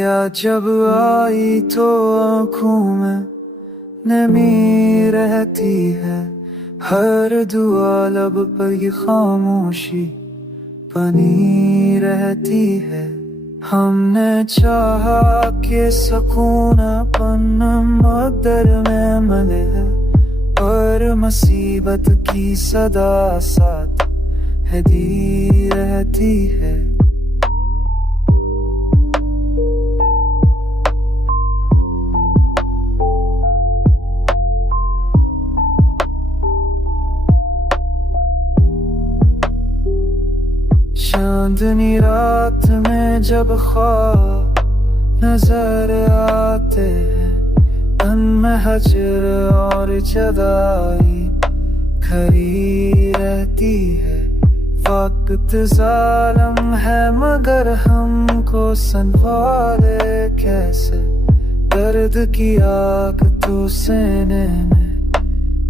या जब आई तो आँखों में नमी रहती है, हर दुआ लब पर ये खामोशी बनी रहती है। हमने चाहा कि सुकून अपन मकदर में मिले है, और मुसीबत की सदा साथ है दी रहती है। चांदनी रात में जब ख्वाब नजर आते हैं, मन में हजर और जुदाई खड़ी रहती है। वक्त जालिम है मगर हमको संभाले कैसे, दर्द की आग तो सीने में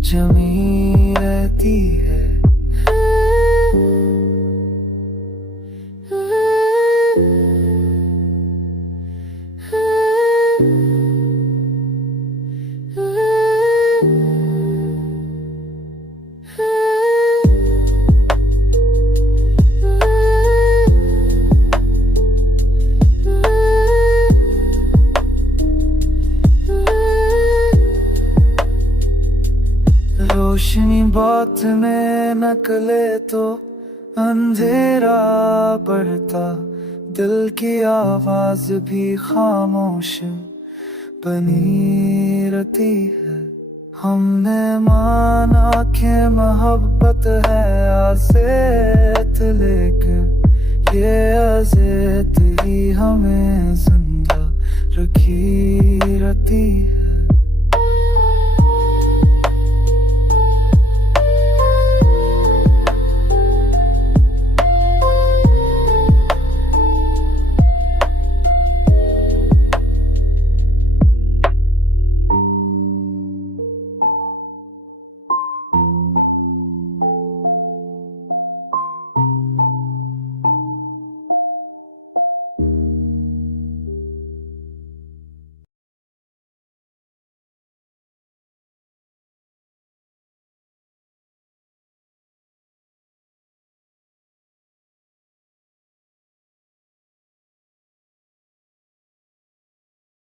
जमी रहती है। रोशनी बात में नकले तो अंधेरा बढ़ता, दिल की आवाज भी खामोश बनी रहती है। हमने माना कि मोहब्बत है आज़ियत, लेकिन ये आज़ियत ही हमें जिंदा रखी रहती है।